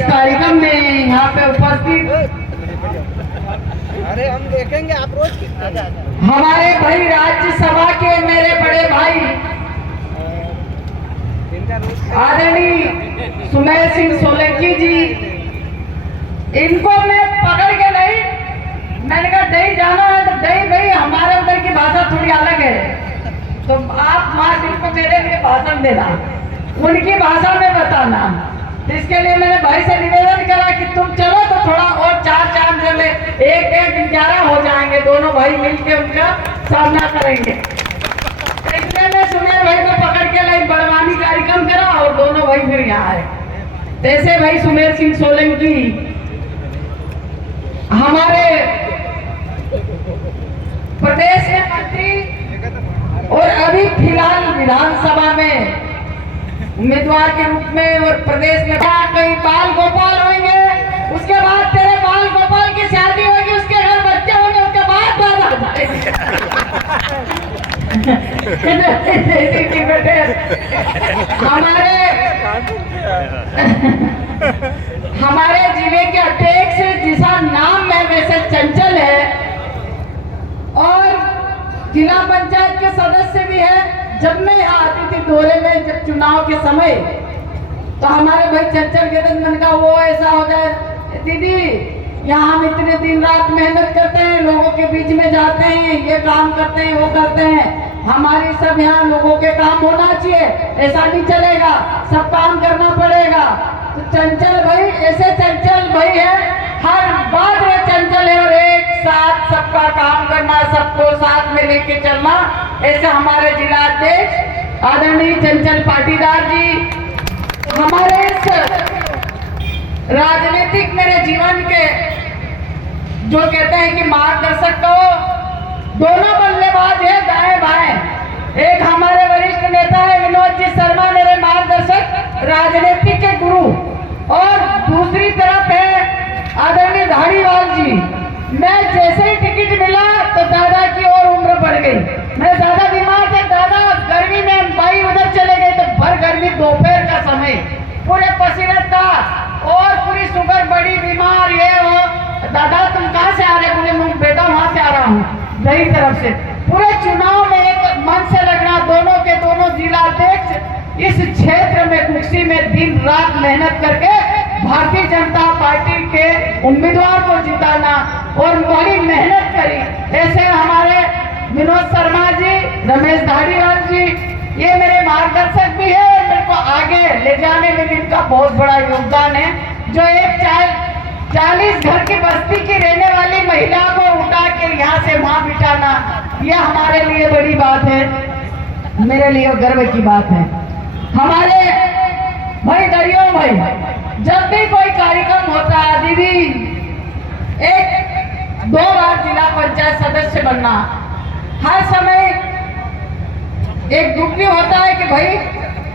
इस कार्यक्रम में यहाँ पे उपस्थित अरे हम देखेंगे आप रोज हमारे भाई राज्यसभा के मेरे बड़े भाई आदरणीय सुमेर सिंह सोलंकी जी, इनको मैं पकड़ के नहीं, मैंने कहा दही जाना है तो दही भाई, हमारे उधर की भाषा थोड़ी अलग है, तो आप माँ इनको मेरे लिए भाषण देना, उनकी भाषा में बताना। तो इसके लिए मैंने भाई से निवेदन करा कि तुम चलो तो थोड़ा और चार चांद चले, एक 11 हो जाएंगे, दोनों भाई मिलके उनका सामना करेंगे। इसलिए मैं सुमेर भाई को पकड़ के लाई, बड़वानी कार्यक्रम करा और दोनों भाई फिर यहाँ आए। ऐसे भाई सुमेर सिंह सोलंकी हमारे प्रदेश में मंत्री और अभी फिलहाल विधानसभा में उम्मीदवार के रूप में और प्रदेश में कई बाल गोपाल होंगे, उसके बाद तेरे बाल गोपाल की शादी होगी, उसके घर बच्चे होंगे, उसके बाद हमारे जिले के अध्यक्ष जिसका नाम में वैसे चंचल है और जिला पंचायत के सदस्य भी है। जब मैं आती थी दौरे में, जब चुनाव के समय, तो हमारे भाई चंचल के दिन मन का वो ऐसा हो जाए, दीदी यहाँ हम इतने दिन रात मेहनत करते हैं, लोगों के बीच में जाते हैं, ये काम करते हैं, वो करते हैं, हमारी सब यहाँ लोगों के काम होना चाहिए, ऐसा नहीं चलेगा, सब काम करना पड़ेगा। तो चंचल भाई ऐसे चंचल भाई है, हर बात में चंचल है और एक साथ सबका काम करना, सबको साथ में लेके चलना। ऐसे हमारे जिला अध्यक्ष आदरणीय चंचल पाटीदार जी हमारे इस राजनीतिक मेरे जीवन के जो कहते हैं कि मार्गदर्शक, तो दोनों बल्लेबाज है दाएं बाएं। एक हमारे वरिष्ठ नेता है विनोद जी शर्मा, मेरे मार्गदर्शक राजनीतिक के गुरु, और दूसरी तरफ है आदरणीय धारीवाल जी। मैं जैसे ही टिकट मिला तो दादा की और उम्र बढ़ गई, मैं ज्यादा बीमार थे, दादा गर्मी में भाई उधर चले गए, तो भर गर्मी दोपहर का समय पूरे पसीने था और पूरी शुगर बड़ी बीमार, ये हो दादा तुम कहाँ से आ रहे? बोले मैं बेटा वहां से आ रहा हूँ दही तरफ से। पूरे चुनाव में एक मन से लगना, दोनों के दोनों जिला अध्यक्ष इस क्षेत्र में कुर्सी में दिन रात मेहनत करके भारतीय जनता पार्टी के उम्मीदवार को जिताना और बड़ी मेहनत करी। ऐसे हमारे विनोद शर्मा जी, रमेश धारीवाल जी, ये मेरे मार्गदर्शक भी है और मेरे को आगे ले जाने में इनका बहुत बड़ा योगदान है। जो एक 40 घर की बस्ती की रहने वाली महिला को उठा के यहाँ से वहां बिठाना, ये हमारे लिए बड़ी बात है, मेरे लिए गर्व की बात है। हमारे भाई दरियो भाई, जब भी कोई कार्यक्रम होता है, दीदी एक 2 बार जिला पंचायत सदस्य बनना, हर समय एक दुख भी होता है कि भाई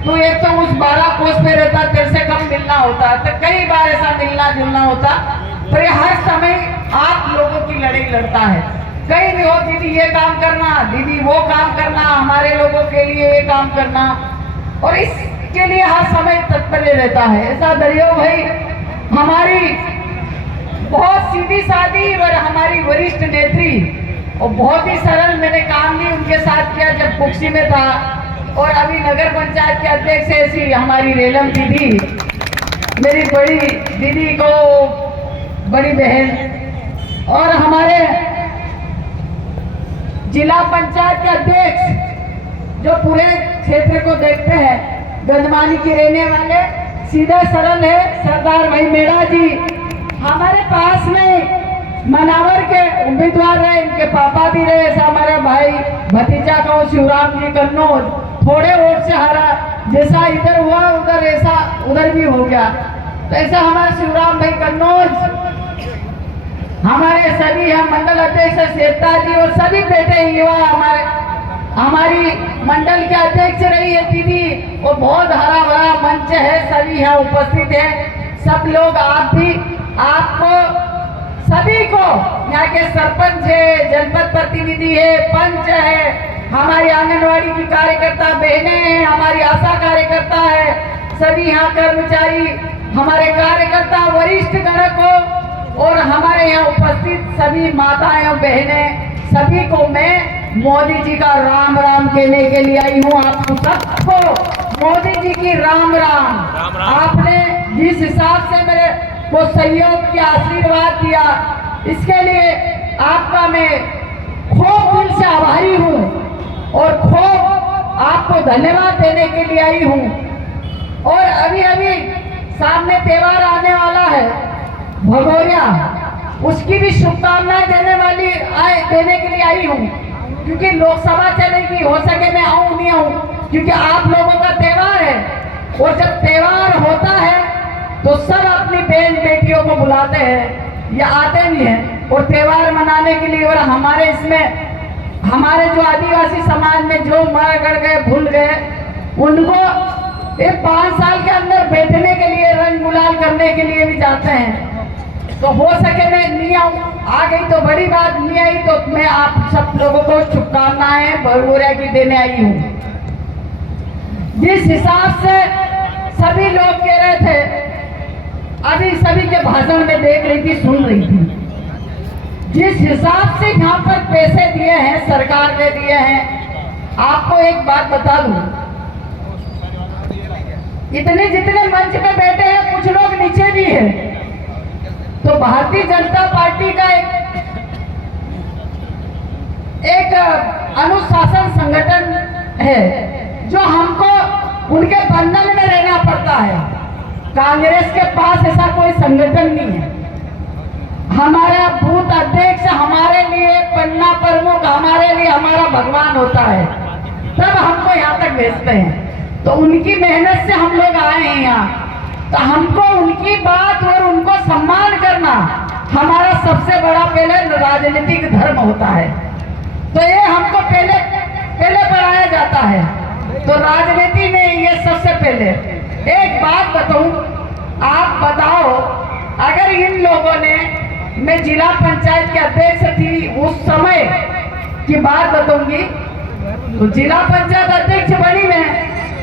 तू एक तो उस 12 कोस पे रहता, तेरे से कम मिलना होता, तो कई बार ऐसा मिलना जुलना होता, पर ये हर समय आप लोगों की लड़ाई लड़ता है। कहीं भी हो, दीदी ये काम करना, दीदी वो काम करना, हमारे लोगों के लिए ये काम करना, और इसके लिए हर समय तत्पर रहता है। ऐसा दरियो भाई हमारी बहुत सीधी सादी और हमारी वरिष्ठ नेत्री, और बहुत ही सरल, मैंने काम भी उनके साथ किया जब कुक्सी में था, और अभी नगर पंचायत के अध्यक्ष ऐसी हमारी रेलम दीदी, मेरी बड़ी दीदी को बड़ी बहन, और हमारे जिला पंचायत के अध्यक्ष जो पूरे क्षेत्र को देखते हैं, गंदमानी के रहने वाले, सीधा सरल है, सरदार भाई मेड़ा जी हमारे पास में मनावर के उम्मीदवार रहे, इनके पापा भी रहे, ऐसा हमारा भाई भतीजा का शिवराम जी कन्नौज थोड़े वोट से हारा, जैसा इधर हुआ उधर ऐसा उधर भी हो गया। तो ऐसा हमारे शिवराम भाई कन्नौज, हमारे सभी हम मंडल अध्यक्ष सेवता जी और सभी बेटे युवा हमारी मंडल के अध्यक्ष रही है दीदी, वो बहुत हरा भरा मंच है, सभी यहाँ उपस्थित है, सब लोग, आप भी, आपको सभी को, यहाँ के सरपंच है, जनपद प्रतिनिधि है, पंच है, हमारी आंगनवाड़ी की कार्यकर्ता बहनें हैं, हमारी आशा कार्यकर्ता है, सभी यहाँ कर्मचारी हमारे कार्यकर्ता वरिष्ठ गण को और हमारे यहाँ उपस्थित सभी माताएं और बहनें सभी को मैं मोदी जी का राम राम कहने के लिए आई हूँ। आप सबको मोदी जी की राम राम। आपने जिस हिसाब से मेरे को सहयोग किया, आशीर्वाद दिया, इसके लिए आपका मैं खूब दिल से आभारी हूँ और खूब आपको धन्यवाद देने के लिए आई हूँ। और अभी अभी सामने त्योहार आने वाला है भगोरिया, उसकी भी शुभकामनाएं देने के लिए आई हूँ, क्योंकि लोकसभा चलेगी, हो सके मैं आऊँ नहीं आऊँ, क्योंकि आप लोगों का त्योहार है। और जब त्योहार होता है तो सब अपनी बहन बेटियों को बुलाते हैं या आते भी हैं और त्योहार मनाने के लिए। और हमारे इसमें हमारे जो आदिवासी समाज में जो मर गड़ गए, भूल गए, उनको एक 5 साल के अंदर बैठने के लिए, रंग गुलाल करने के लिए भी जाते हैं। तो हो सके मैं नहीं आऊँ, आ गई तो बड़ी बात, नहीं आई तो मैं आप सब लोगों को शुभकामनाएं भगोरिया की देने आई हूँ। जिस हिसाब से सभी लोग कह रहे थे, अभी सभी के भाषण में देख रही थी, सुन रही थी, जिस हिसाब से यहाँ पर पैसे दिए हैं, सरकार ने दिए हैं। आपको एक बात बता दूं, इतने जितने मंच पे बैठे हैं, कुछ लोग नीचे भी हैं, तो भारतीय जनता पार्टी का एक अनुशासन संगठन है जो हमको उनके बंधन में रहना पड़ता है। कांग्रेस के पास ऐसा कोई संगठन नहीं है। हमारा बूथ अध्यक्ष हमारे लिए, पन्ना प्रमुख हमारे लिए हमारा भगवान होता है, तब हमको यहाँ तक भेजते हैं। तो उनकी मेहनत से हम लोग आए हैं यहाँ, तो हमको उनकी बात और उनको सम्मान करना हमारा सबसे बड़ा पहले राजनीतिक धर्म होता है। तो ये हमको पहले पढ़ाया जाता है। तो राजनीति में ये सबसे पहले एक बात बताऊं, आप बताओ, अगर इन लोगों ने, मैं जिला पंचायत के अध्यक्ष थी उस समय की बात बताऊंगी, तो जिला पंचायत अध्यक्ष बनी मैं,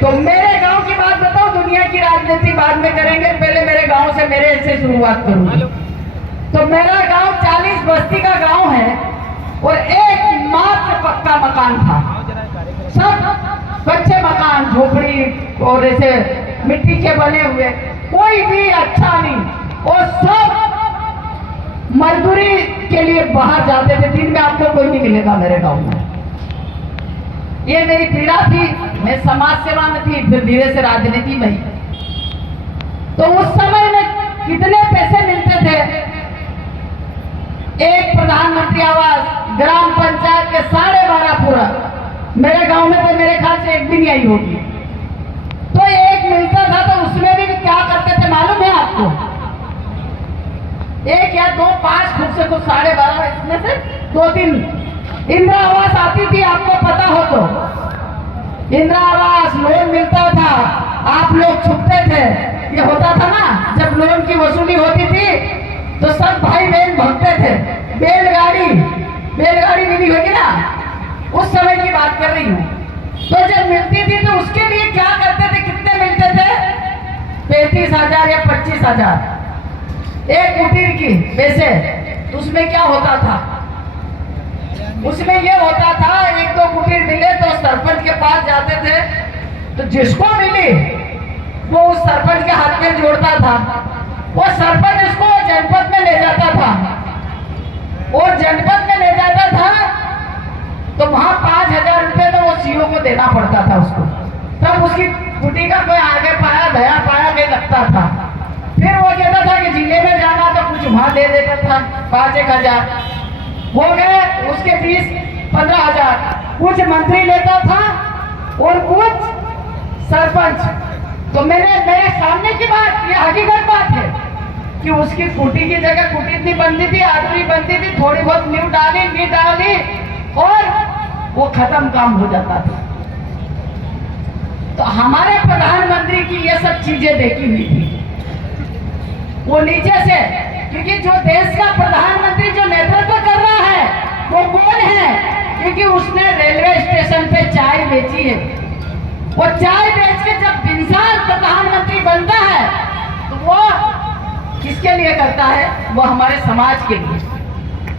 तो मेरे गांव की बात बताओ, दुनिया की राजनीति बाद में करेंगे, पहले मेरे गांव से, मेरे से शुरुआत करूंगी। तो मेरा गांव 40 बस्ती का गांव है और एक मात्र पक्का मकान था, सब कच्चे मकान, झोपड़ी और ऐसे मिट्टी के बने हुए, कोई भी अच्छा नहीं। और सब मजदूरी के लिए बाहर जाते थे, दिन में आपको कोई नहीं मिलेगा मेरे गांव में। ये मेरी पीड़ा थी, मैं समाज सेवा में थी, फिर धीरे से राजनीति में। तो उस समय में कितने पैसे मिलते थे? एक प्रधानमंत्री आवास ग्राम पंचायत के 12.5 पूरा, मेरे गांव में तो मेरे ख्याल से एक भी नहीं आई होगी। तो एक मिलता था, तो उसमें भी क्या करते थे मालूम है आपको? 1 या 2, 5 खुद से कुछ 12.5, इसमें से 2-3 इंदिरा आवास आती थी, आपको पता हो तो। इंदिरा आवास लोन मिलता था, आप लोग छुपते थे। ये होता था ना, जब लोन की वसूली होती थी तो सब भाई बहन भागते थे। बैलगाड़ी मिली होगी ना, उस समय की बात कर रही हूँ। तो जब मिलती थी तो उसके लिए क्या करते थे? कितने मिलते थे? 35,000 या 25,000 एक कुटीर की पैसे। तो उसमें क्या होता था? उसमें ये होता था, 1-2 कुटीर मिले तो सरपंच के पास जाते थे, तो जिसको मिली वो उस सरपंच के हाथ में जोड़ता था। वो सरपंच इसको जनपद में ले जाता था, और जनपद में ले जाता था तो वहां 5,000 रुपये तो वो सीओ को देना पड़ता था उसको, तब उसकी कुटी का कोई आगे पाया दया पाया नहीं लगता था। फिर वो कहता था कि जिले में जाना तो कुछ वहां दे देता था, 5-1 हजार हो गए, उसके 20-15,000 कुछ मंत्री लेता था और कुछ सरपंच। तो मेरे सामने की बात, ये हकीकत बात है कि उसकी कुटी की जगह कुटी इतनी बनती थी, आदमी बनती थी, थोड़ी बहुत नींव डाली और वो खत्म काम हो जाता था। तो हमारे प्रधानमंत्री की ये सब चीजें देखी हुई थी वो नीचे से, क्योंकि जो देश का प्रधानमंत्री जो नेतृत्व कर रहा है वो कौन है? क्योंकि उसने रेलवे स्टेशन पे चाय बेची है। वो चाय बेच के जब इंसान प्रधानमंत्री बनता है तो वो किसके लिए करता है? वो हमारे समाज के लिए।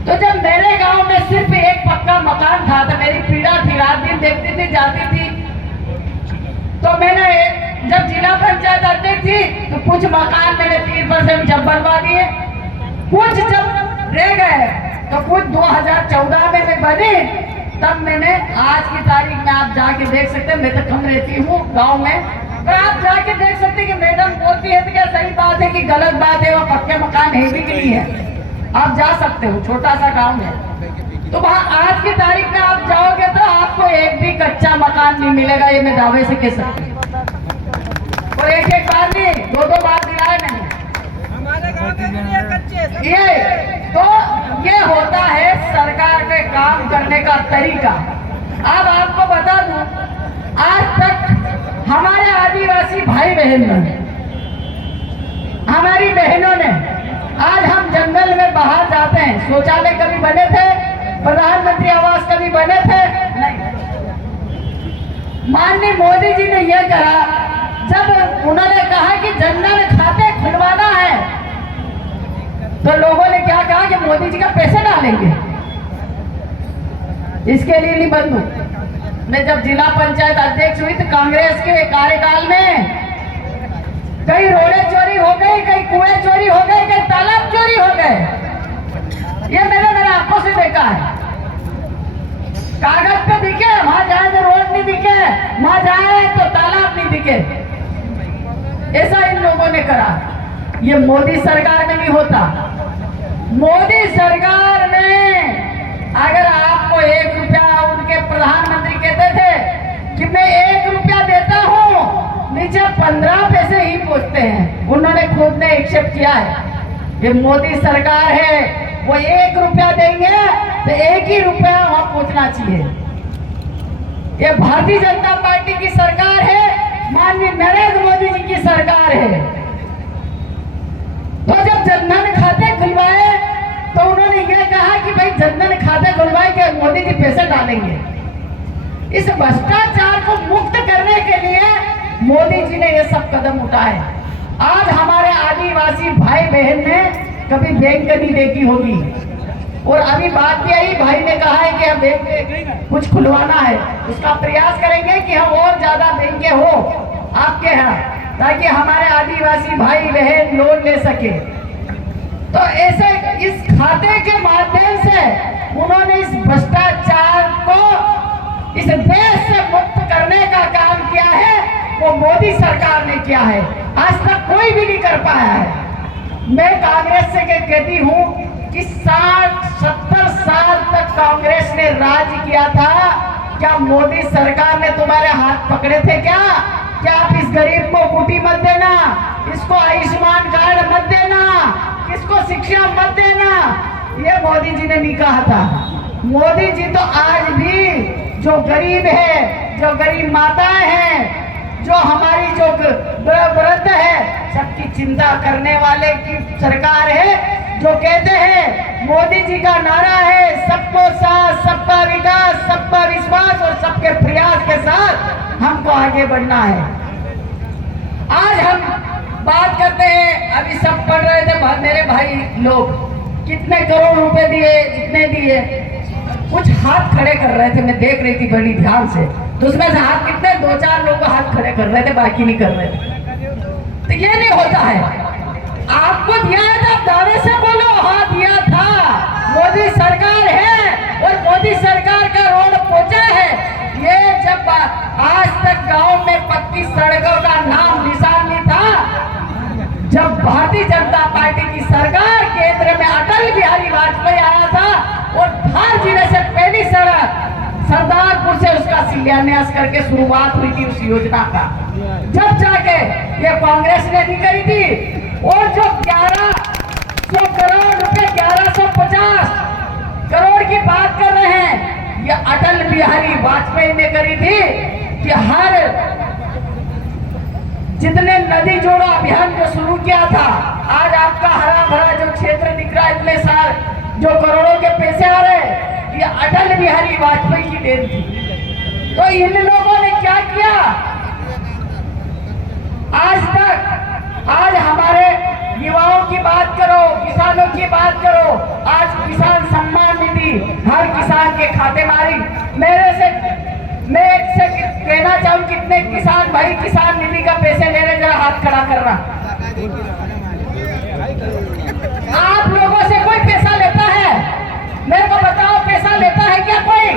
तो जब मेरे गांव में सिर्फ एक पक्का मकान था तो मेरी पीड़ा थी, रात दिन देखती थी, जाती थी। तो मैंने जब जिला पंचायत अध्यक्ष थी तो कुछ मकान मैंने 3% जब बनवा दिए, कुछ जब रह गए तो कुछ 2014 में मैं बनी। तब मैंने आज की तारीख में आप जाके देख सकते हैं, मैं तो कम रहती हूँ गांव में, पर आप जाके देख सकते हैं कि मैडम बोलती है तो क्या सही बात है कि गलत बात है, वो पक्के मकान है भी कि नहीं है। आप जा सकते हो, छोटा सा गांव है। तो वहाँ आज की तारीख में आप जाओगे तो आपको एक भी कच्चा मकान नहीं मिलेगा, ये मैं दावे से कह सकती हूँ। और एक बार नहीं, दो बार दिलाया मैंने। हमारे गांव में भी कच्चे ये होता है सरकार के काम करने का तरीका। अब आपको बता दूं, आज तक हमारे आदिवासी भाई बहन ने, हमारी बहनों ने, आज हम जंगल में बाहर जाते हैं, शौचालय कभी बने थे? प्रधानमंत्री आवास कभी बने थे? नहीं। माननीय मोदी जी ने यह कहा, जब उन्होंने कहा कि जनधन खाते खुलवाना है तो लोगों ने क्या कहा कि मोदी जी का पैसे डालेंगे। इसके लिए नहीं बनूं। मैं जब जिला पंचायत अध्यक्ष हुई तो कांग्रेस के कार्यकाल में कई रोडें चोरी हो गई, कई कुएं चोरी हो गए, कई तालाब चोरी हो गए। ये मैंने मेरे आंखों से देखा है। कागज पे दिखे, वहां जाए तो रोड नहीं दिखे, वहां जाए तो तालाब नहीं दिखे। ऐसा इन लोगों ने करा। ये मोदी सरकार में नहीं होता। मोदी सरकार में अगर आपको 1 रुपया, उनके प्रधानमंत्री कहते थे कि मैं 1 रुपया देता हूँ, नीचे 15 पैसे ही पूछते हैं। उन्होंने खुद ने एक्सेप्ट किया है। ये मोदी सरकार है, वो 1 रुपया देंगे तो 1 ही रुपया वहां पहुंचना चाहिए। ये भारतीय जनता पार्टी की सरकार है, माननीय नरेंद्र मोदी जी की सरकार है। तो जब जनधन खाते खुलवाए तो उन्होंने ये कहा कि भाई जनधन खाते खुलवाए के मोदी जी पैसे डालेंगे। इस भ्रष्टाचार को मुक्त करने के लिए मोदी जी ने ये सब कदम उठाए। आज हमारे आदिवासी भाई बहन ने कभी बैंक नहीं देखी होगी, और अभी बात भी आई, भाई ने कहा है कि हम बैंक कुछ खुलवाना है, उसका प्रयास करेंगे कि हम और ज्यादा बैंक हो आपके यहाँ, ताकि हमारे आदिवासी भाई बहन लोन ले सके। तो ऐसे इस खाते के माध्यम से उन्होंने इस भ्रष्टाचार को इस देश से मुक्त करने का काम किया है, वो मोदी सरकार ने किया है। आज तक कोई भी नहीं कर पाया है। मैं कांग्रेस से कहती हूँ कि 60-70 साल तक कांग्रेस ने राज किया था। क्या मोदी सरकार ने तुम्हारे हाथ पकड़े थे क्या आप इस गरीब को कुटी मत देना, इसको आयुष्मान कार्ड मत देना, इसको शिक्षा मत देना? ये मोदी जी ने नहीं कहा था। मोदी जी तो आज भी जो गरीब है, जो गरीब माताएं हैं, जो हमारी जो वृद्ध है, सबकी चिंता करने वाले की सरकार है। जो कहते हैं मोदी जी का नारा है सबको साथ, सबका विकास, सबका विश्वास और सबके प्रयास के साथ हमको आगे बढ़ना है। आज हम बात करते हैं, अभी सब पढ़ रहे थे मेरे भाई लोग, कितने करोड़ रुपए दिए, इतने दिए, कुछ हाथ खड़े कर रहे थे, मैं देख रही थी बड़ी ध्यान से। तो उसमें से हाथ कितने, 2-4 लोग हाथ खड़े कर रहे थे, बाकी नहीं कर रहे थे। तो ये नहीं होता है। आपको दिया है तो दावे से बोलो हाँ दिया था। मोदी सरकार है और मोदी सरकार का रोड पहुंचा है। ये जब आज तक गांव में पक्की सड़कों का नाम निशान नहीं था, जब भारतीय जनता पार्टी की सरकार केंद्र में अटल बिहारी वाजपेयी आया था और धार जिले से पहली सड़क सरदारपुर से उसका शिलान्यास करके शुरुआत हुई थी उस योजना का, जब जाके ये कांग्रेस ने नहीं करी थी। और जो 1100 करोड़ रुपए, 1150 करोड़ की बात कर रहे हैं, ये अटल बिहारी वाजपेयी ने करी थी कि हर जितने नदी जोड़ो अभियान जो शुरू किया था, आज आपका हरा भरा जो क्षेत्र दिख रहा है, इतने साल जो करोड़ों के पैसे आ रहे हैं, ये अटल बिहारी वाजपेयी की देन थी। तो इन लोगों ने क्या किया? आज तक आज हमारे युवाओं की बात करो, किसानों की बात करो, आज किसान सम्मान निधि हर किसान के खाते मारी। मैं एक से कहना चाहूँ, कितने किसान भाई किसान निधि का पैसे ले रहे, जरा हाथ खड़ा करना। आप लोगों से कोई पैसा लेता है? मेरे को बताओ, पैसा लेता है क्या कोई?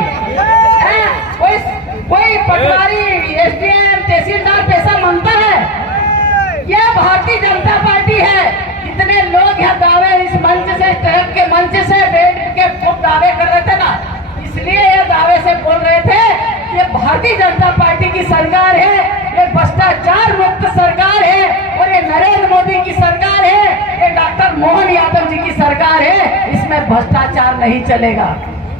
कोई पटवारी, एसडीएम, तहसीलदार पैसा मांगता है? यह भारतीय जनता पार्टी है। इतने लोग यहाँ दावे इस मंच से, ट्रक के मंच से बैठ के खूब दावे कर रहे थे ना, इसलिए ये दावे से बोल रहे थे कि भारतीय जनता पार्टी की सरकार है, ये भ्रष्टाचार मुक्त सरकार है और ये नरेंद्र मोदी की सरकार है, ये डॉक्टर मोहन यादव जी की सरकार है, इसमें भ्रष्टाचार नहीं चलेगा।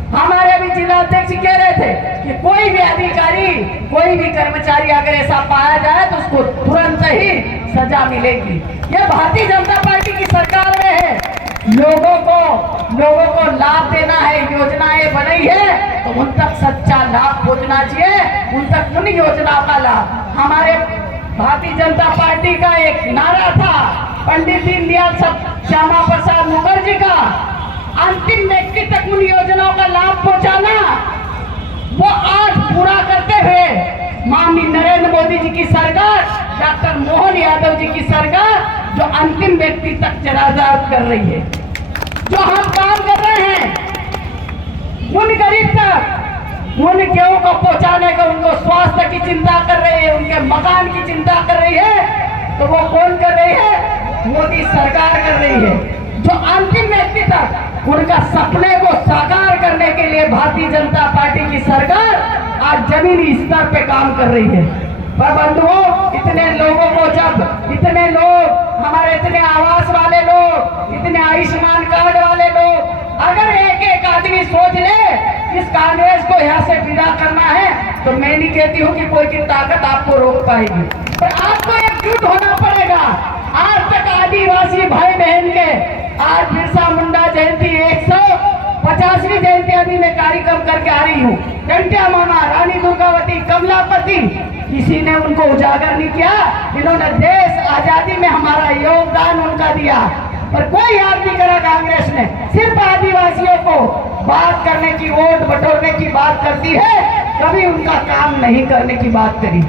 हमारे भी जिला अध्यक्ष कह रहे थे कि कोई भी अधिकारी, कोई भी कर्मचारी अगर ऐसा पाया जाए तो उसको तुरंत ही सजा मिलेगी। यह भारतीय जनता पार्टी की सरकार में है। लोगों को लाभ देना है, योजनाएं बनाई है तो उन तक सच्चा लाभ पहुंचना चाहिए, उन तक उन योजनाओं का लाभ। हमारे भारतीय जनता पार्टी का एक नारा था पंडित दीनदयाल श्यामा प्रसाद मुखर्जी का, अंतिम व्यक्ति तक उन योजनाओं का लाभ पहुंचाना। वो आज पूरा करते हुए माननीय नरेंद्र मोदी जी की सरकार, डॉक्टर मोहन यादव जी की सरकार जो अंतिम व्यक्ति तक जनाजात कर रही है, जो हम काम कर रहे हैं उन गरीब तक, उन गेहूं को पहुंचाने का, उनको स्वास्थ्य की चिंता कर रही है, उनके मकान की चिंता कर रही है, तो वो कौन कर रही है? मोदी सरकार कर रही है। जो अंतिम व्यक्ति तक उनका सपने को साकार करने के लिए भारतीय जनता पार्टी की सरकार आज जमीनी स्तर पे काम कर रही है। पर बंधुओं, इतने लोगों को, जब इतने लोग, हमारे इतने आवास वाले लोग, इतने आयुष्मान कार्ड वाले लोग, अगर एक एक आदमी सोच ले इस कांग्रेस को यहाँ से विदा करना है, तो मैं नहीं कहती हूँ कि कोई की ताकत आपको रोक पाएगी, पर आपको एकजुट होना पड़ेगा। आज तक आदिवासी भाई बहन के, आज बिरसा मुंडा जयंती 150वीं जयंती अभी मैं कार्यक्रम करके आ रही हूँ। घंटिया मामा, रानी दुर्गावती, कमलापति, किसी ने उनको उजागर नहीं किया। इन्होंने देश आजादी में हमारा योगदान उनका दिया, पर कोई याद नहीं करा कांग्रेस ने। सिर्फ आदिवासियों को बात करने की, वोट बटोरने की बात करती है, कभी उनका काम नहीं करने की बात करी।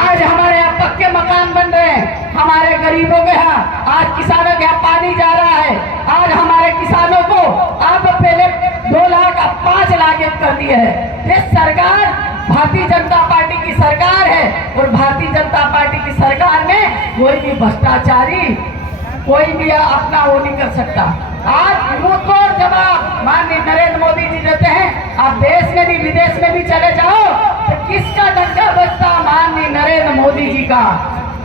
आज हमारे यहाँ पक्के मकान बन रहे हैं, हमारे गरीबों के यहाँ, आज किसानों के यहाँ पानी जा रहा है। आज हमारे किसानों को आप पहले 2 लाख अब 5 लाख कर दिए है। ये सरकार भारतीय जनता पार्टी की सरकार है और भारतीय जनता पार्टी की सरकार में कोई भी भ्रष्टाचारी, कोई भी अपना वो नहीं कर सकता। आज मुंह तोड़ जवाब माननीय नरेंद्र मोदी जी देते हैं। आप देश में भी विदेश में भी चले जाओ तो किसका डंका बजता? माननीय नरेंद्र मोदी जी का।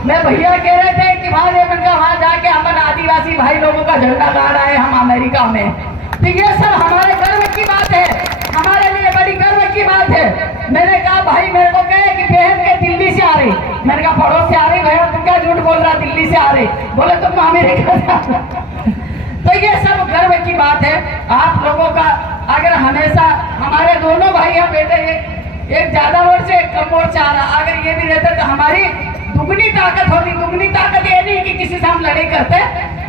मैं भैया कह रहे थे कि वहां जाके अपन आदिवासी भाई लोगों का झंडा गाड़ रहे हैं हम अमेरिका में, तो ये सब हमारे गर्व की बात है, हमारे लिए बड़ी गर्व की बात है। मैंने कहा भाई, मेरे को कहे कि बहन के दिल्ली से आ रही, मैंने कहा पड़ोस से आ रही, भैया तुम क्या झूठ बोल रहा, दिल्ली से आ रही, बोले तुम अमेरिका से। तो ये सब गर्व की बात है आप लोगों का। अगर हमेशा हमारे दोनों भाई यहाँ बेटे, एक ज्यादा वोट से एक कम वोट से आ रहा, अगर ये भी रहते तो हमारी दुगनी ताकत होती। दुगनी ताकत ये नहीं कि किसी से हम लड़ाई करते,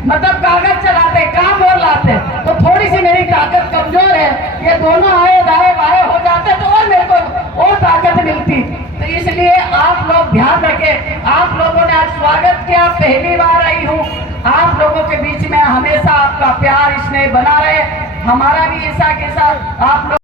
मतलब कागज चलाते, काम और लाते, तो थोड़ी सी मेरी ताकत कमजोर है। ये दोनों आए दाएं बाएं हो जाते तो और मेरे को और ताकत मिलती। तो इसलिए आप लोग ध्यान रखें। आप लोगों ने आज स्वागत किया, पहली बार आई हूँ, आप लोगों के बीच में हमेशा आपका प्यार स्नेह बना रहे, हमारा भी ऐसा के साथ आप लोग